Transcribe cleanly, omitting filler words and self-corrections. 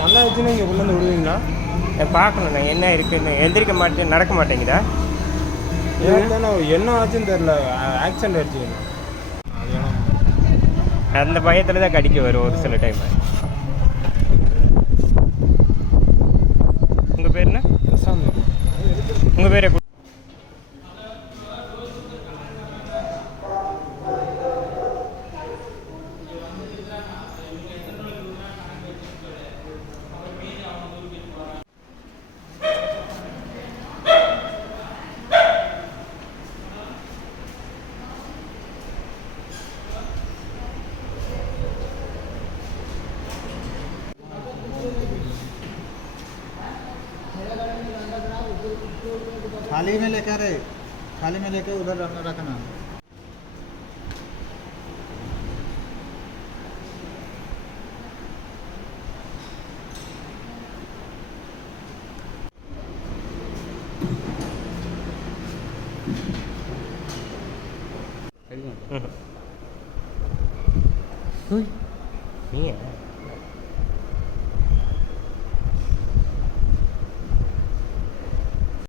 நல்லா வச்சுன்னா இங்கே கொண்டு வந்து விடுவீங்களா? பார்க்கணுண்ணே என்ன இருக்குன்னு. எந்திரிக்க மாட்டேன், நடக்க மாட்டேங்குதா? என்ன ஆச்சுன்னு தெரில, ஆக்சிடென்ட் அடிச்சுக்கணும். அந்த பயத்தில் தான் கடிக்க வரும் ஒரு சில டைம். உங்கள் பேர் என்ன? பிரசாந்த். உங்கள் பேர்? थाली में लेकर थाली में लेकर उधर रखना। நீ